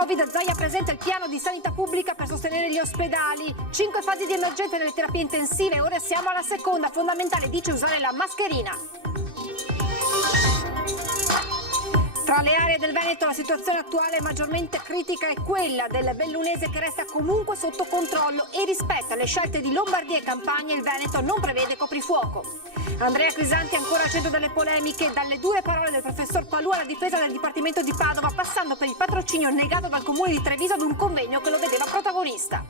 Covid, Zaia presenta il piano di sanità pubblica per sostenere gli ospedali. 5 fasi di emergenza nelle terapie intensive, ora siamo alla seconda. Fondamentale, dice, usare la mascherina. Tra le aree del Veneto la situazione attuale maggiormente critica è quella del Bellunese, che resta comunque sotto controllo e rispetta le scelte di Lombardia e Campania. Il Veneto non prevede coprifuoco. Andrea Crisanti ancora al centro delle polemiche, dalle dure parole del professor Palù alla difesa del Dipartimento di Padova, passando per il patrocinio negato dal comune di Treviso ad un convegno che lo vedeva protagonista.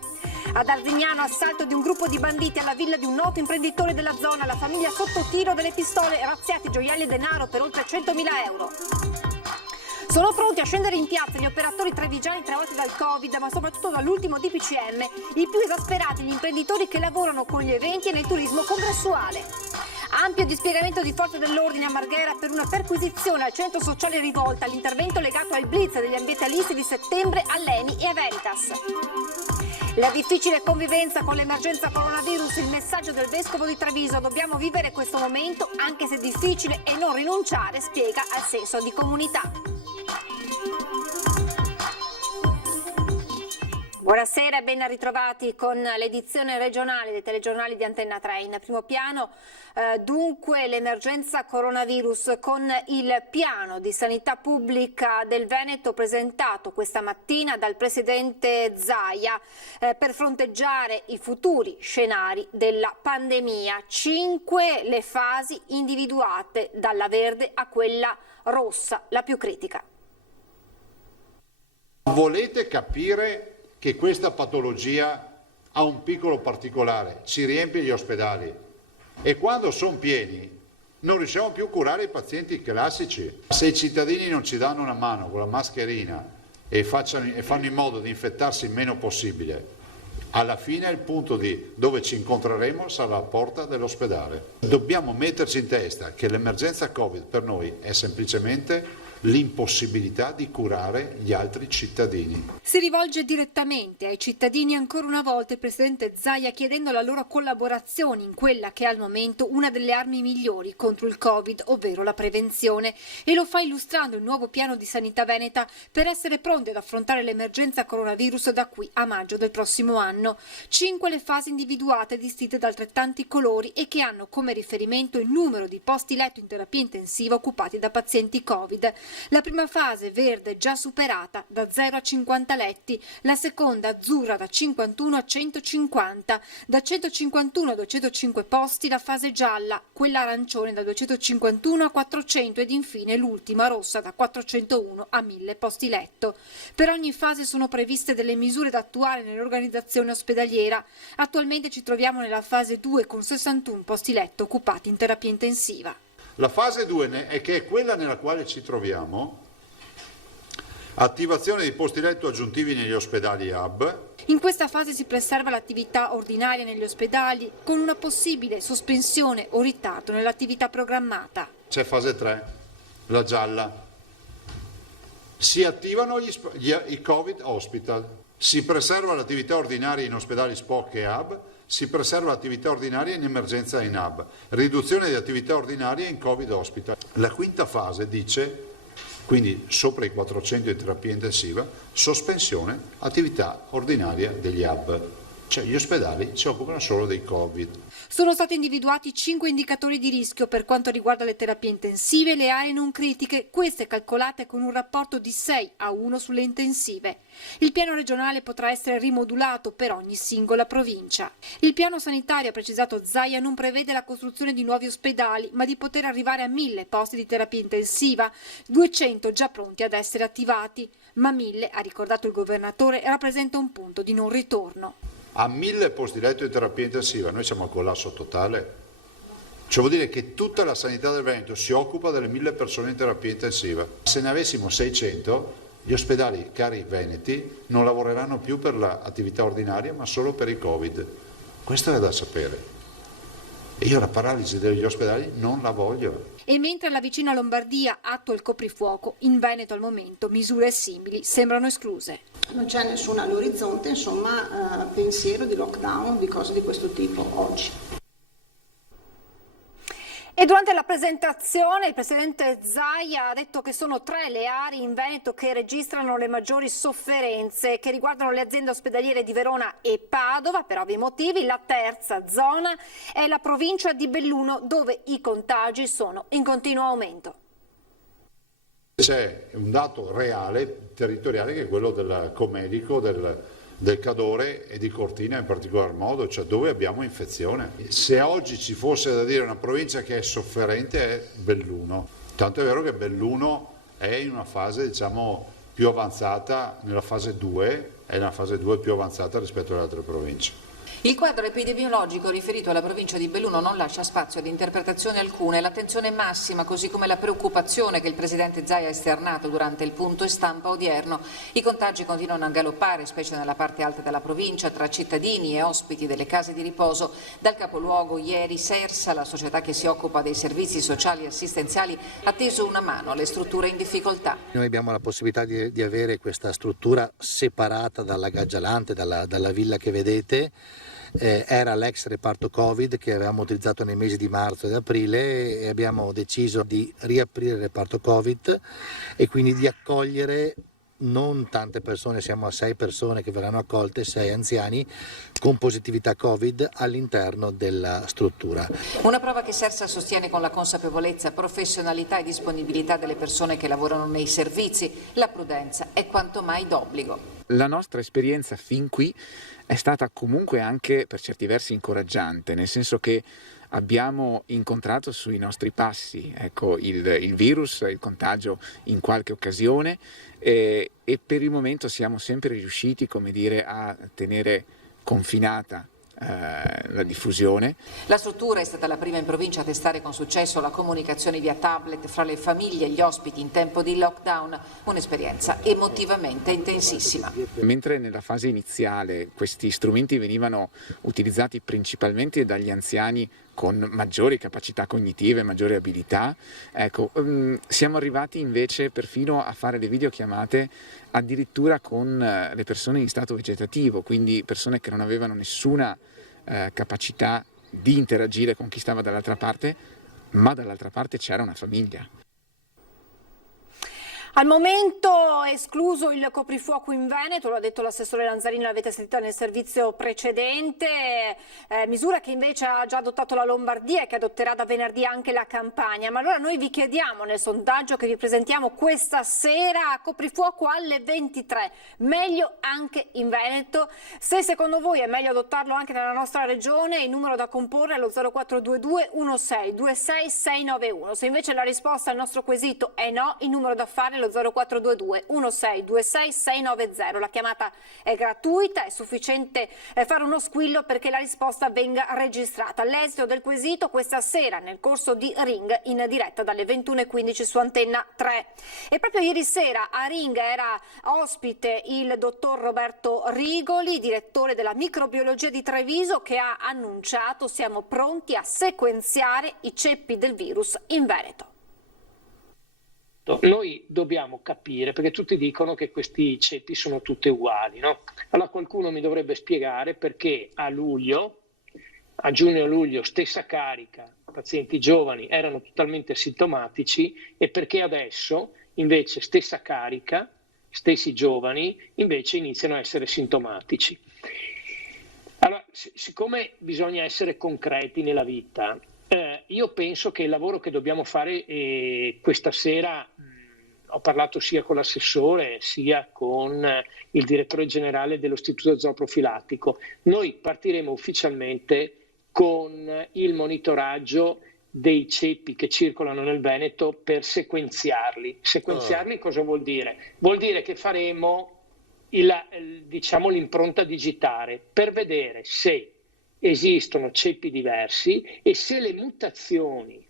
Ad Arzignano, assalto di un gruppo di banditi alla villa di un noto imprenditore della zona, la famiglia sotto tiro delle pistole, razziati gioielli e denaro per oltre 100.000 euro. Sono pronti a scendere in piazza gli operatori trevigiani travolti dal Covid, ma soprattutto dall'ultimo DPCM, i più esasperati gli imprenditori che lavorano con gli eventi e nel turismo congressuale. Ampio dispiegamento di forze dell'ordine a Marghera per una perquisizione al centro sociale Rivolta, l'intervento legato al blitz degli ambientalisti di settembre all'ENI e a Veritas. La difficile convivenza con l'emergenza coronavirus, il messaggio del vescovo di Treviso: dobbiamo vivere questo momento anche se difficile e non rinunciare, spiega, al senso di comunità. Buonasera e ben ritrovati con l'edizione regionale dei telegiornali di Antenna 3. In primo piano dunque l'emergenza coronavirus, con il piano di sanità pubblica del Veneto presentato questa mattina dal presidente Zaia per fronteggiare i futuri scenari della pandemia. 5 le fasi individuate, dalla verde a quella rossa, la più critica. Volete capire che questa patologia ha un piccolo particolare: ci riempie gli ospedali e quando sono pieni non riusciamo più a curare i pazienti classici. Se i cittadini non ci danno una mano con la mascherina e fanno in modo di infettarsi il meno possibile, alla fine il punto di dove ci incontreremo sarà la porta dell'ospedale. Dobbiamo metterci in testa che l'emergenza Covid per noi è semplicemente l'impossibilità di curare gli altri cittadini. Si rivolge direttamente ai cittadini ancora una volta il presidente Zaia, chiedendo la loro collaborazione in quella che è al momento una delle armi migliori contro il Covid, ovvero la prevenzione, e lo fa illustrando il nuovo piano di sanità veneta per essere pronti ad affrontare l'emergenza coronavirus da qui a maggio del prossimo anno. 5 le fasi individuate, distinte da altrettanti colori e che hanno come riferimento il numero di posti letto in terapia intensiva occupati da pazienti Covid. La prima fase, verde, già superata, da 0 a 50 letti, la seconda, azzurra, da 51 a 150, da 151 a 205 posti la fase gialla, quella arancione da 251 a 400 ed infine l'ultima, rossa, da 401 a 1000 posti letto. Per ogni fase sono previste delle misure da attuare nell'organizzazione ospedaliera. Attualmente ci troviamo nella fase 2 con 61 posti letto occupati in terapia intensiva. La fase 2 è che è quella nella quale ci troviamo: attivazione di posti letto aggiuntivi negli ospedali hub. In questa fase si preserva l'attività ordinaria negli ospedali con una possibile sospensione o ritardo nell'attività programmata. C'è fase 3, la gialla. Si attivano i Covid hospital, si preserva l'attività ordinaria in ospedali SPOC e hub, si preserva l'attività ordinaria in emergenza in hub, riduzione di attività ordinaria in Covid hospital. La quinta fase dice, quindi sopra i 400 in terapia intensiva, sospensione attività ordinaria degli hub. Cioè gli ospedali si occupano solo dei Covid. Sono stati individuati 5 indicatori di rischio per quanto riguarda le terapie intensive e le aree non critiche, queste calcolate con un rapporto di 6:1 sulle intensive. Il piano regionale potrà essere rimodulato per ogni singola provincia. Il piano sanitario, ha precisato Zaia, non prevede la costruzione di nuovi ospedali, ma di poter arrivare a 1000 posti di terapia intensiva, 200 già pronti ad essere attivati. Ma 1000, ha ricordato il governatore, rappresenta un punto di non ritorno. A 1000 posti letto di terapia intensiva noi siamo al collasso totale. Cioè vuol dire che tutta la sanità del Veneto si occupa delle 1000 persone in terapia intensiva. Se ne avessimo 600, gli ospedali, cari veneti, non lavoreranno più per l'attività ordinaria ma solo per i Covid. Questo è da sapere. E io la paralisi degli ospedali non la voglio. E mentre la vicina Lombardia attua il coprifuoco, in Veneto al momento misure simili sembrano escluse. Non c'è nessuno all'orizzonte, insomma, pensiero di lockdown, di cose di questo tipo oggi. E durante la presentazione il presidente Zaia ha detto che sono 3 le aree in Veneto che registrano le maggiori sofferenze, che riguardano le aziende ospedaliere di Verona e Padova, per ovvi motivi. La terza zona è la provincia di Belluno, dove i contagi sono in continuo aumento. C'è un dato reale, territoriale, che è quello del Comedico, del Cadore e di Cortina in particolar modo, cioè dove abbiamo infezione. Se oggi ci fosse da dire una provincia che è sofferente è Belluno, tanto è vero che Belluno è in una fase, diciamo, più avanzata, nella fase 2, è nella fase 2 più avanzata rispetto alle altre province. Il quadro epidemiologico riferito alla provincia di Belluno non lascia spazio ad interpretazioni alcune. L'attenzione massima, così come la preoccupazione che il presidente Zaia ha esternato durante il punto stampa odierno. I contagi continuano a galoppare, specie nella parte alta della provincia, tra cittadini e ospiti delle case di riposo. Dal capoluogo ieri Sersa, la società che si occupa dei servizi sociali e assistenziali, ha teso una mano alle strutture in difficoltà. Noi abbiamo la possibilità di avere questa struttura separata dalla Gaggialante, dalla villa che vedete. Era l'ex reparto Covid che avevamo utilizzato nei mesi di marzo ed aprile e abbiamo deciso di riaprire il reparto Covid e quindi di accogliere non tante persone, siamo a 6 persone che verranno accolte, 6 anziani con positività Covid all'interno della struttura. Una prova che Sersa sostiene con la consapevolezza, professionalità e disponibilità delle persone che lavorano nei servizi. La prudenza è quanto mai d'obbligo. La nostra esperienza fin qui è stata comunque anche per certi versi incoraggiante, nel senso che abbiamo incontrato sui nostri passi, ecco, il virus, il contagio in qualche occasione e per il momento siamo sempre riusciti, come dire, a tenere confinata la diffusione. La struttura è stata la prima in provincia a testare con successo la comunicazione via tablet fra le famiglie e gli ospiti in tempo di lockdown, un'esperienza emotivamente intensissima. Mentre nella fase iniziale questi strumenti venivano utilizzati principalmente dagli anziani con maggiori capacità cognitive, maggiori abilità, ecco, siamo arrivati invece perfino a fare le videochiamate addirittura con le persone in stato vegetativo, quindi persone che non avevano nessuna capacità di interagire con chi stava dall'altra parte, ma dall'altra parte c'era una famiglia. Al momento è escluso il coprifuoco in Veneto, lo ha detto l'assessore Lanzarini, l'avete sentita nel servizio precedente, misura che invece ha già adottato la Lombardia e che adotterà da venerdì anche la Campania. Ma allora noi vi chiediamo nel sondaggio che vi presentiamo questa sera, coprifuoco alle 23, meglio anche in Veneto? Se secondo voi è meglio adottarlo anche nella nostra regione, il numero da comporre è lo 0422 16 26 691. Se invece la risposta al nostro quesito è no, il numero da fare lo 0422 16 26 690. La chiamata è gratuita, è sufficiente fare uno squillo perché la risposta venga registrata. L'esito del quesito questa sera nel corso di Ring in diretta dalle 21:15 su Antenna 3. E proprio ieri sera a Ring era ospite il dottor Roberto Rigoli, direttore della microbiologia di Treviso, che ha annunciato: siamo pronti a sequenziare i ceppi del virus in Veneto. Noi dobbiamo capire, perché tutti dicono che questi ceppi sono tutti uguali, no? Allora qualcuno mi dovrebbe spiegare perché a giugno e luglio, stessa carica, pazienti giovani erano totalmente asintomatici e perché adesso invece stessa carica, stessi giovani invece iniziano a essere sintomatici. Allora, siccome bisogna essere concreti nella vita, io penso che il lavoro che dobbiamo fare questa sera, ho parlato sia con l'assessore sia con il direttore generale dell'Istituto Zooprofilattico, noi partiremo ufficialmente con il monitoraggio dei ceppi che circolano nel Veneto per sequenziarli. Sequenziarli cosa vuol dire? Vuol dire che faremo l'impronta digitale per vedere se esistono ceppi diversi e se le mutazioni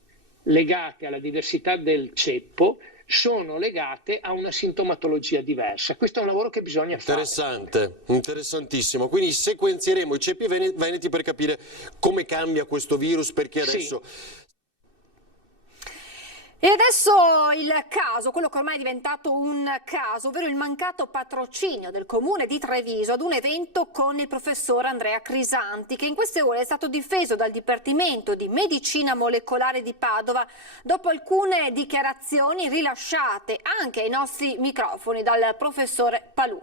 legate alla diversità del ceppo sono legate a una sintomatologia diversa. Questo è un lavoro che bisogna fare. Interessante, interessantissimo. Quindi sequenzieremo i ceppi veneti per capire come cambia questo virus, perché adesso... Sì. E adesso il caso, quello che ormai è diventato un caso, ovvero il mancato patrocinio del comune di Treviso ad un evento con il professor Andrea Crisanti, che in queste ore è stato difeso dal Dipartimento di Medicina Molecolare di Padova dopo alcune dichiarazioni rilasciate anche ai nostri microfoni dal professore Palù.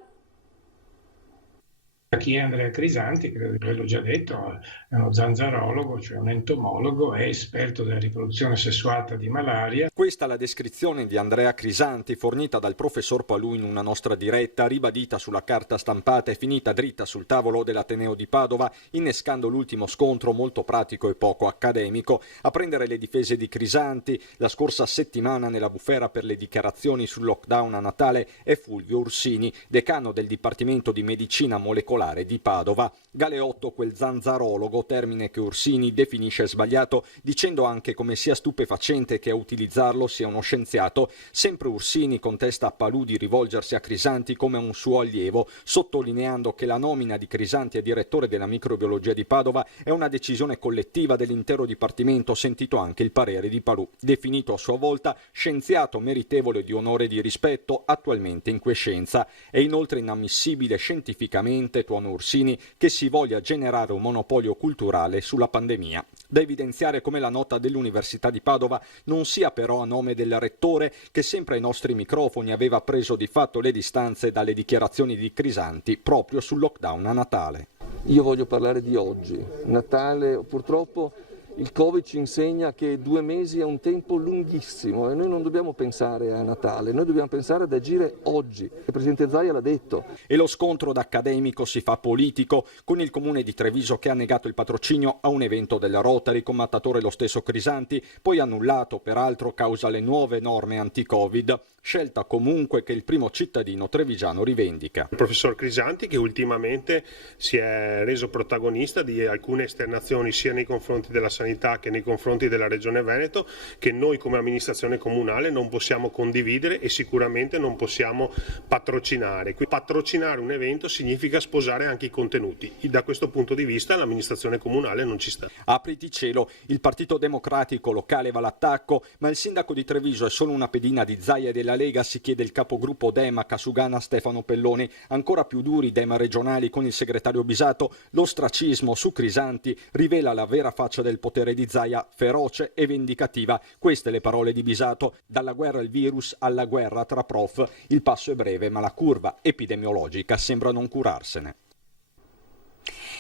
Chi è Andrea Crisanti, credo che l'ho già detto, è uno zanzarologo, cioè un entomologo, è esperto della riproduzione sessuata di malaria. Questa è la descrizione di Andrea Crisanti fornita dal professor Palù in una nostra diretta, ribadita sulla carta stampata e finita dritta sul tavolo dell'Ateneo di Padova, innescando l'ultimo scontro molto pratico e poco accademico. A prendere le difese di Crisanti la scorsa settimana nella bufera per le dichiarazioni sul lockdown a Natale è Fulvio Ursini, decano del Dipartimento di Medicina Molecolare di Padova. Galeotto, quel zanzarologo, termine che Ursini definisce sbagliato, dicendo anche come sia stupefacente che a utilizzarlo sia uno scienziato. Sempre Ursini contesta a Palù di rivolgersi a Crisanti come a un suo allievo, sottolineando che la nomina di Crisanti a direttore della microbiologia di Padova è una decisione collettiva dell'intero dipartimento, sentito anche il parere di Palù, definito a sua volta scienziato meritevole di onore e di rispetto, attualmente in quiescenza. È inoltre inammissibile scientificamente, tuona Ursini, che si voglia generare un monopolio culturale sulla pandemia. Da evidenziare come la nota dell'Università di Padova non sia però a nome del rettore, che sempre ai nostri microfoni aveva preso di fatto le distanze dalle dichiarazioni di Crisanti proprio sul lockdown a Natale. Io voglio parlare di oggi. Natale, purtroppo il Covid ci insegna che 2 mesi è un tempo lunghissimo e noi non dobbiamo pensare a Natale, noi dobbiamo pensare ad agire oggi. Il Presidente Zaia l'ha detto. E lo scontro da accademico si fa politico, con il comune di Treviso che ha negato il patrocinio a un evento della Rotary con mattatore lo stesso Crisanti, poi annullato peraltro causa le nuove norme anti-Covid. Scelta comunque che il primo cittadino trevigiano rivendica. Il professor Crisanti, che ultimamente si è reso protagonista di alcune esternazioni sia nei confronti della sanità che nei confronti della Regione Veneto, che noi come amministrazione comunale non possiamo condividere e sicuramente non possiamo patrocinare. Patrocinare un evento significa sposare anche i contenuti. Da questo punto di vista l'amministrazione comunale non ci sta. Apriti cielo, il Partito Democratico locale va all'attacco, ma il sindaco di Treviso è solo una pedina di Zaia e della Lega, si chiede il capogruppo Dema Casugana Stefano Pelloni. Ancora più duri Dema regionali con il segretario Bisato. L'ostracismo su Crisanti rivela la vera faccia del potere di Zaia, feroce e vendicativa. Queste le parole di Bisato: dalla guerra al virus alla guerra tra prof. Il passo è breve ma la curva epidemiologica sembra non curarsene.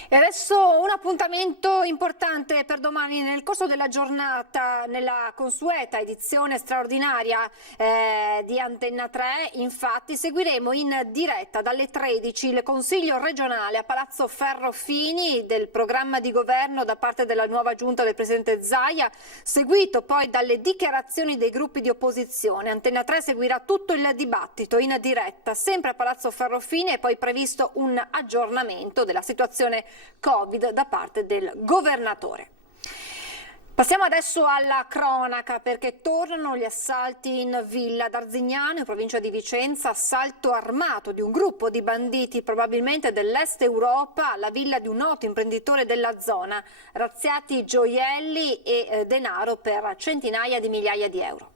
E adesso un appuntamento importante per domani. Nel corso della giornata, nella consueta edizione straordinaria di Antenna 3, infatti, seguiremo in diretta dalle 13 il Consiglio regionale a Palazzo Ferrofini del programma di governo da parte della nuova giunta del Presidente Zaia, seguito poi dalle dichiarazioni dei gruppi di opposizione. Antenna 3 seguirà tutto il dibattito in diretta, sempre a Palazzo Ferrofini, e poi previsto un aggiornamento della situazione Covid da parte del governatore. Passiamo adesso alla cronaca, perché tornano gli assalti in Villa d'Arzignano, in provincia di Vicenza. Assalto armato di un gruppo di banditi, probabilmente dell'est Europa, alla villa di un noto imprenditore della zona. Razziati gioielli e denaro per centinaia di migliaia di euro.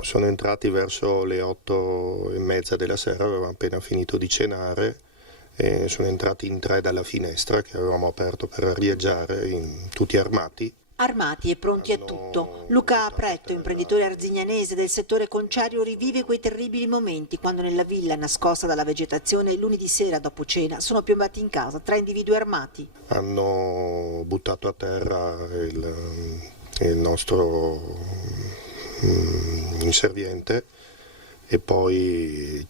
Sono entrati verso le 8:30 della sera, avevamo appena finito di cenare. E sono entrati in 3 dalla finestra che avevamo aperto per arieggiare, tutti armati. Armati e pronti a tutto. Luca Apretto, imprenditore arzignanese del settore conciario, rivive quei terribili momenti quando nella villa, nascosta dalla vegetazione, lunedì sera dopo cena sono piombati in casa 3 individui armati. Hanno buttato a terra il nostro inserviente e poi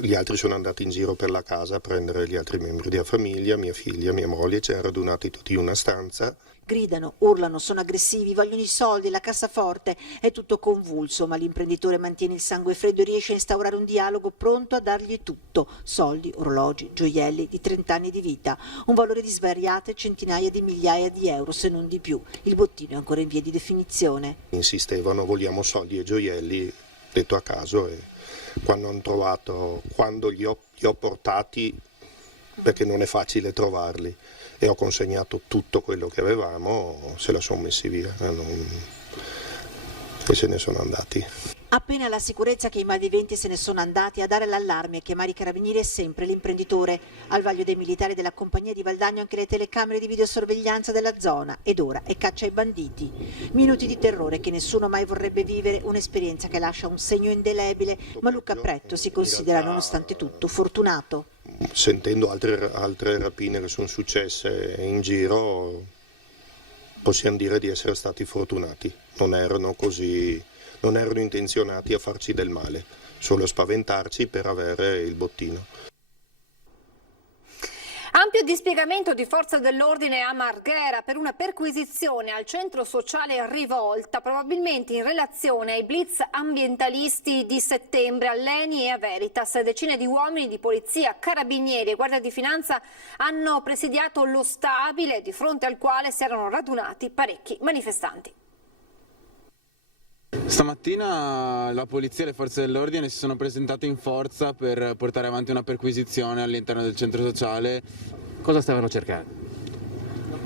gli altri sono andati in giro per la casa a prendere gli altri membri della famiglia, mia figlia, mia moglie, ci hanno radunati tutti in una stanza. Gridano, urlano, sono aggressivi, vogliono i soldi, la cassaforte. È tutto convulso, ma l'imprenditore mantiene il sangue freddo e riesce a instaurare un dialogo pronto a dargli tutto: soldi, orologi, gioielli di 30 anni di vita, un valore di svariate centinaia di migliaia di euro, se non di più. Il bottino è ancora in via di definizione. Insistevano, vogliamo soldi e gioielli, detto a caso, e quando li ho portati, perché non è facile trovarli, e ho consegnato tutto quello che avevamo, se la sono messi via e se ne sono andati. Appena la sicurezza che i malviventi se ne sono andati, a dare l'allarme e a chiamare i carabinieri è sempre l'imprenditore. Al vaglio dei militari della compagnia di Valdagno anche le telecamere di videosorveglianza della zona, ed ora è caccia ai banditi. Minuti di terrore che nessuno mai vorrebbe vivere, un'esperienza che lascia un segno indelebile, ma Luca Pretto si considera nonostante tutto fortunato. Sentendo altre rapine che sono successe in giro, possiamo dire di essere stati fortunati, non erano intenzionati a farci del male, solo a spaventarci per avere il bottino. Ampio dispiegamento di forze dell'ordine a Marghera per una perquisizione al centro sociale Rivolta, probabilmente in relazione ai blitz ambientalisti di settembre a Leni e a Veritas. Decine di uomini di polizia, carabinieri e guardia di finanza hanno presidiato lo stabile di fronte al quale si erano radunati parecchi manifestanti. Stamattina la polizia e le forze dell'ordine si sono presentate in forza per portare avanti una perquisizione all'interno del centro sociale. Cosa stavano cercando?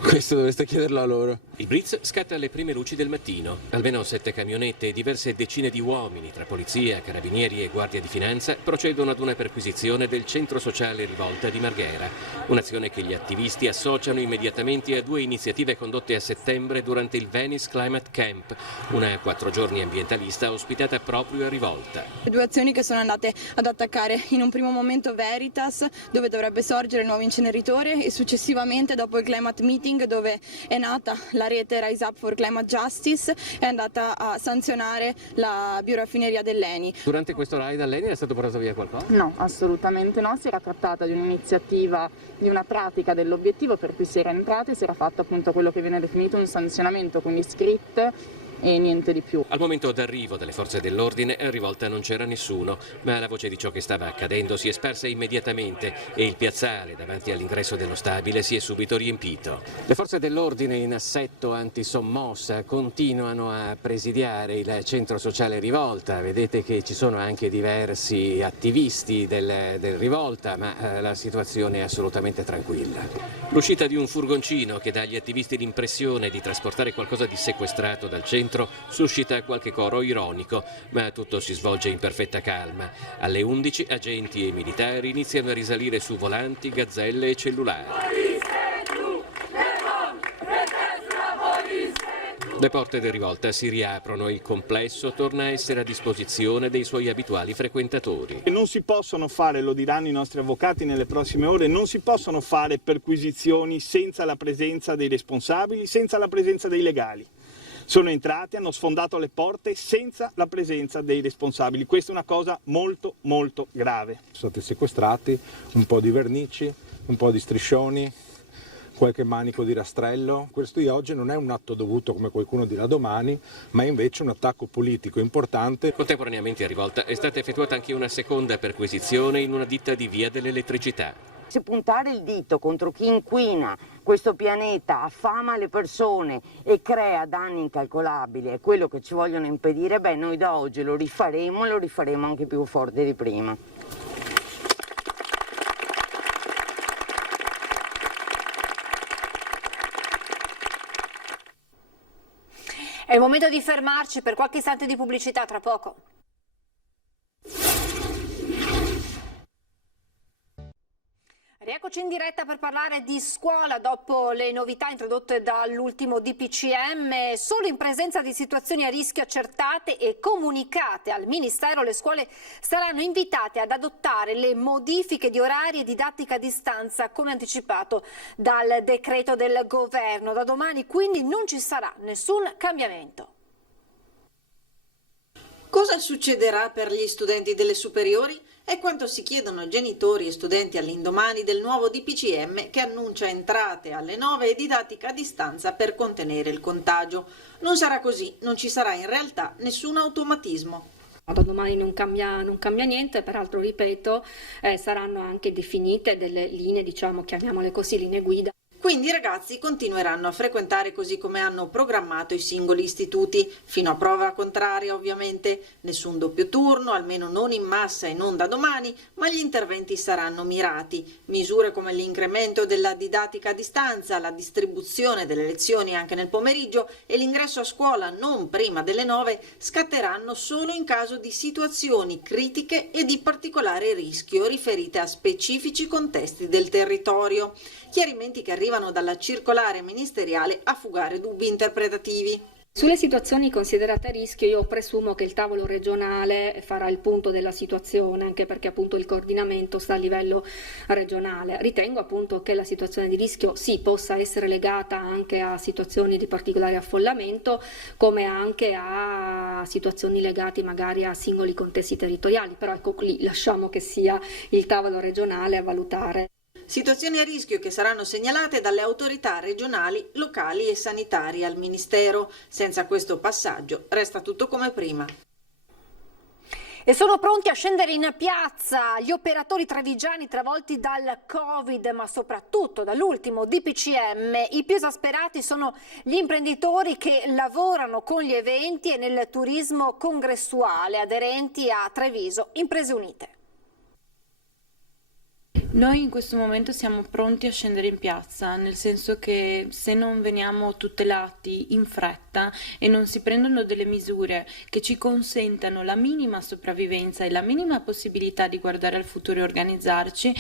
Questo dovreste chiederlo a loro. Il blitz scatta alle prime luci del mattino. Almeno 7 camionette e diverse decine di uomini, tra polizia, carabinieri e guardia di finanza, procedono ad una perquisizione del centro sociale Rivolta di Marghera. Un'azione che gli attivisti associano immediatamente a 2 iniziative condotte a settembre durante il Venice Climate Camp, una 4 giorni ambientalista ospitata proprio a Rivolta. 2 azioni che sono andate ad attaccare in un primo momento Veritas, dove dovrebbe sorgere il nuovo inceneritore, e successivamente, dopo il Climate Meeting, dove è nata la rete Rise Up for Climate Justice, è andata a sanzionare la bioraffineria dell'Eni. Durante questo raid all'Eni è stato portato via qualcosa? No, assolutamente no, si era trattata di un'iniziativa, di una pratica dell'obiettivo per cui si era entrati e si era fatto appunto quello che viene definito un sanzionamento, quindi scritte e niente di più. Al momento d'arrivo delle forze dell'ordine a Rivolta non c'era nessuno, ma la voce di ciò che stava accadendo si è sparsa immediatamente e il piazzale davanti all'ingresso dello stabile si è subito riempito. Le forze dell'ordine in assetto antisommossa continuano a presidiare il centro sociale Rivolta. Vedete che ci sono anche diversi attivisti del Rivolta, ma la situazione è assolutamente tranquilla. L'uscita di un furgoncino che dà agli attivisti l'impressione di trasportare qualcosa di sequestrato dal centro suscita qualche coro ironico, ma tutto si svolge in perfetta calma. Alle 11 agenti e militari iniziano a risalire su volanti, gazzelle e cellulari. Le porte del Rivolta si riaprono e il complesso torna a essere a disposizione dei suoi abituali frequentatori. Non si possono fare, lo diranno i nostri avvocati nelle prossime ore, non si possono fare perquisizioni senza la presenza dei responsabili, senza la presenza dei legali. Sono entrati, hanno sfondato le porte senza la presenza dei responsabili. Questa è una cosa molto molto grave. Sono stati sequestrati un po' di vernici, un po' di striscioni, qualche manico di rastrello. Questo di oggi non è un atto dovuto come qualcuno dirà domani, ma è invece un attacco politico importante. Contemporaneamente a Rivolta è stata effettuata anche una seconda perquisizione in una ditta di via dell'elettricità. Se puntare il dito contro chi inquina questo pianeta, affama le persone e crea danni incalcolabili, è quello che ci vogliono impedire, beh, noi da oggi lo rifaremo e lo rifaremo anche più forte di prima. È il momento di fermarci per qualche istante di pubblicità, tra poco. Rieccoci in diretta per parlare di scuola dopo le novità introdotte dall'ultimo DPCM. Solo in presenza di situazioni a rischio accertate e comunicate al Ministero, le scuole saranno invitate ad adottare le modifiche di orari e didattica a distanza, come anticipato dal decreto del governo. Da domani quindi non ci sarà nessun cambiamento. Cosa succederà per gli studenti delle superiori? È quanto si chiedono genitori e studenti all'indomani del nuovo DPCM che annuncia entrate alle 9 e didattica a distanza per contenere il contagio. Non sarà così, non ci sarà in realtà nessun automatismo. Da domani non cambia niente, peraltro ripeto, saranno anche definite delle linee, chiamiamole così, linee guida. quindi i ragazzi continueranno a frequentare così come hanno programmato i singoli istituti, fino a prova contraria ovviamente. Nessun doppio turno, almeno non in massa e non da domani, ma gli interventi saranno mirati. Misure come l'incremento della didattica a distanza, la distribuzione delle lezioni anche nel pomeriggio e l'ingresso a scuola non prima delle 9 scatteranno solo in caso di situazioni critiche e di particolare rischio riferite a specifici contesti del territorio. Chiarimenti che arrivano dalla circolare ministeriale a fugare dubbi interpretativi. Sulle situazioni considerate a rischio io presumo che il tavolo regionale farà il punto della situazione, anche perché appunto il coordinamento sta a livello regionale. Ritengo appunto che la situazione di rischio sì possa essere legata anche a situazioni di particolare affollamento, come anche a situazioni legate magari a singoli contesti territoriali, però ecco lì lasciamo che sia il tavolo regionale a valutare. Situazioni a rischio che saranno segnalate dalle autorità regionali, locali e sanitarie al Ministero. Senza questo passaggio resta tutto come prima. E sono pronti a scendere in piazza gli operatori trevigiani travolti dal Covid, ma soprattutto dall'ultimo DPCM. I più esasperati sono gli imprenditori che lavorano con gli eventi e nel turismo congressuale, aderenti a Treviso Imprese Unite. Noi in questo momento siamo pronti a scendere in piazza, nel senso che se non veniamo tutelati in fretta e non si prendono delle misure che ci consentano la minima sopravvivenza e la minima possibilità di guardare al futuro e organizzarci,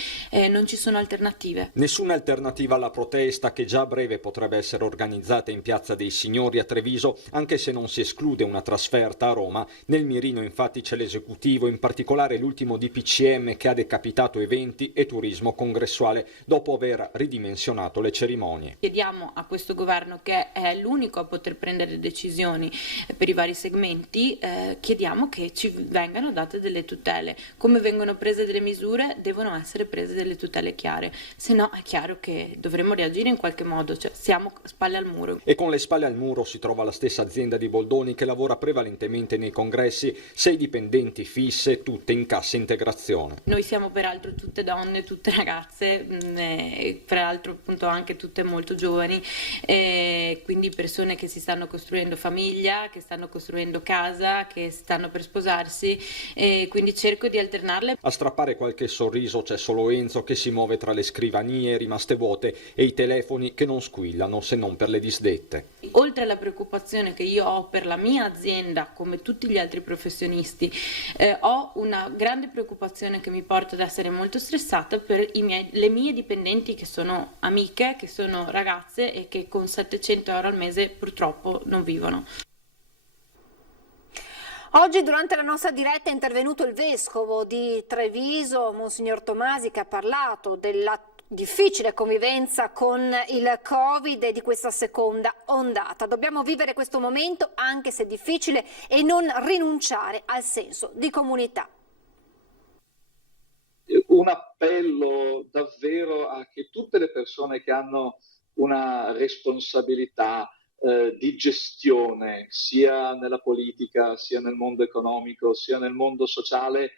non ci sono alternative. Nessuna alternativa alla protesta che già a breve potrebbe essere organizzata in Piazza dei Signori a Treviso, anche se non si esclude una trasferta a Roma. Nel mirino infatti c'è l'esecutivo, in particolare l'ultimo DPCM che ha decapitato eventi e turismo congressuale dopo aver ridimensionato le cerimonie. Chiediamo a questo governo, che è l'unico a poter prendere decisioni per i vari segmenti, chiediamo che ci vengano date delle tutele. Come vengono prese delle misure, devono essere prese delle tutele chiare, se no è chiaro che dovremo reagire in qualche modo, cioè siamo spalle al muro. E con le spalle al muro si trova la stessa azienda di Boldoni che lavora prevalentemente nei congressi, 6 dipendenti fisse, tutte in cassa integrazione. Noi siamo peraltro tutte donne, tutte ragazze, peraltro appunto anche tutte molto giovani, quindi persone che si stanno costruendo famiglia, che stanno costruendo casa, che stanno per sposarsi, quindi cerco di alternarle. A strappare qualche sorriso c'è solo Enzo che si muove tra le scrivanie rimaste vuote e i telefoni che non squillano se non per le disdette. Oltre alla preoccupazione che io ho per la mia azienda, come tutti gli altri professionisti, ho una grande preoccupazione che mi porta ad essere molto stressata per le mie dipendenti, che sono amiche, che sono ragazze e che con 700 euro al mese purtroppo non vivono. Oggi durante la nostra diretta è intervenuto il vescovo di Treviso, Monsignor Tomasi, che ha parlato della difficile convivenza con il Covid e di questa seconda ondata. Dobbiamo vivere questo momento, anche se difficile, e non rinunciare al senso di comunità. Un appello davvero a che tutte le persone che hanno una responsabilità di gestione, sia nella politica, sia nel mondo economico, sia nel mondo sociale,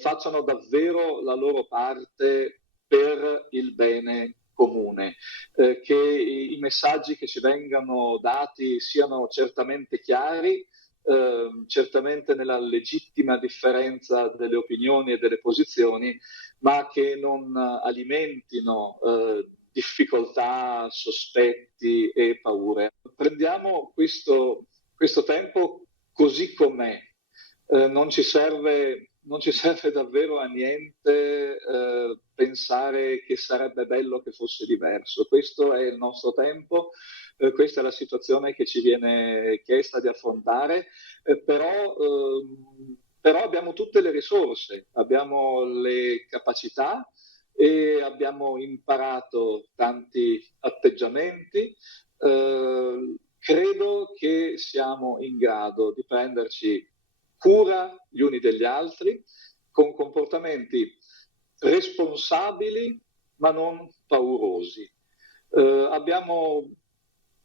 facciano davvero la loro parte per il bene comune, che i messaggi che ci vengano dati siano certamente chiari, certamente nella legittima differenza delle opinioni e delle posizioni, ma che non alimentino difficoltà, sospetti e paure. Prendiamo questo tempo così com'è, non ci serve davvero a niente pensare che sarebbe bello che fosse diverso. Questo è il nostro tempo, questa è la situazione che ci viene chiesta di affrontare, però abbiamo tutte le risorse, abbiamo le capacità e abbiamo imparato tanti atteggiamenti. Credo che siamo in grado di prenderci cura gli uni degli altri con comportamenti responsabili ma non paurosi. Abbiamo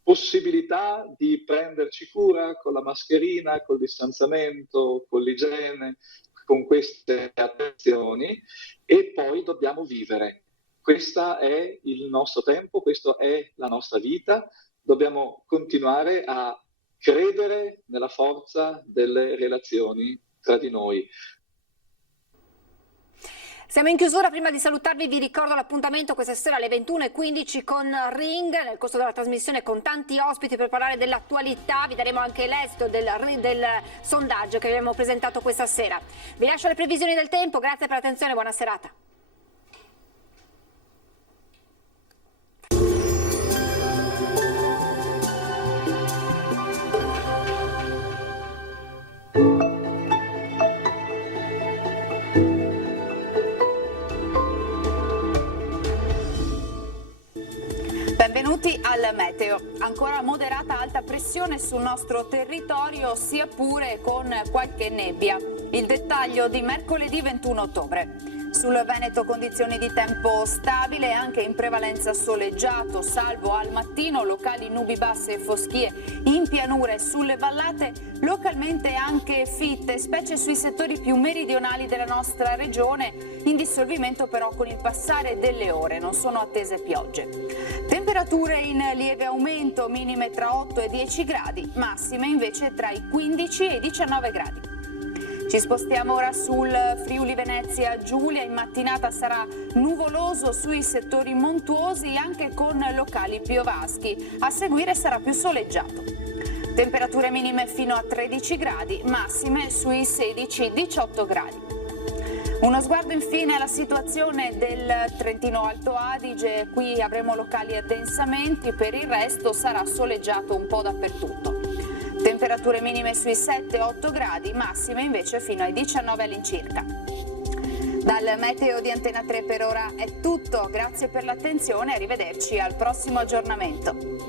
possibilità di prenderci cura con la mascherina, col distanziamento, con l'igiene, con queste attenzioni, e poi dobbiamo vivere. questo è il nostro tempo, questa è la nostra vita, dobbiamo continuare a credere nella forza delle relazioni tra di noi. Siamo in chiusura, prima di salutarvi vi ricordo l'appuntamento questa sera alle 21:15 con Ring, nel corso della trasmissione con tanti ospiti per parlare dell'attualità, vi daremo anche l'esito del sondaggio che abbiamo presentato questa sera. Vi lascio le previsioni del tempo, grazie per l'attenzione, buona serata. Benvenuti al meteo. Ancora moderata alta pressione sul nostro territorio, sia pure con qualche nebbia. Il dettaglio di mercoledì 21 ottobre. Sul Veneto condizioni di tempo stabile, anche in prevalenza soleggiato, salvo al mattino locali nubi basse e foschie in pianure e sulle vallate, localmente anche fitte, specie sui settori più meridionali della nostra regione, in dissolvimento però con il passare delle ore, non sono attese piogge. Temperature in lieve aumento, minime tra 8 e 10 gradi, massime invece tra i 15 e i 19 gradi. Ci spostiamo ora sul Friuli Venezia Giulia, in mattinata sarà nuvoloso sui settori montuosi anche con locali piovaschi, a seguire sarà più soleggiato. Temperature minime fino a 13 gradi, massime sui 16-18 gradi. Uno sguardo infine alla situazione del Trentino Alto Adige, qui avremo locali addensamenti, per il resto sarà soleggiato un po' dappertutto. Temperature minime sui 7-8 gradi, massime invece fino ai 19 all'incirca. Dal meteo di Antena 3 per ora è tutto, grazie per l'attenzione e arrivederci al prossimo aggiornamento.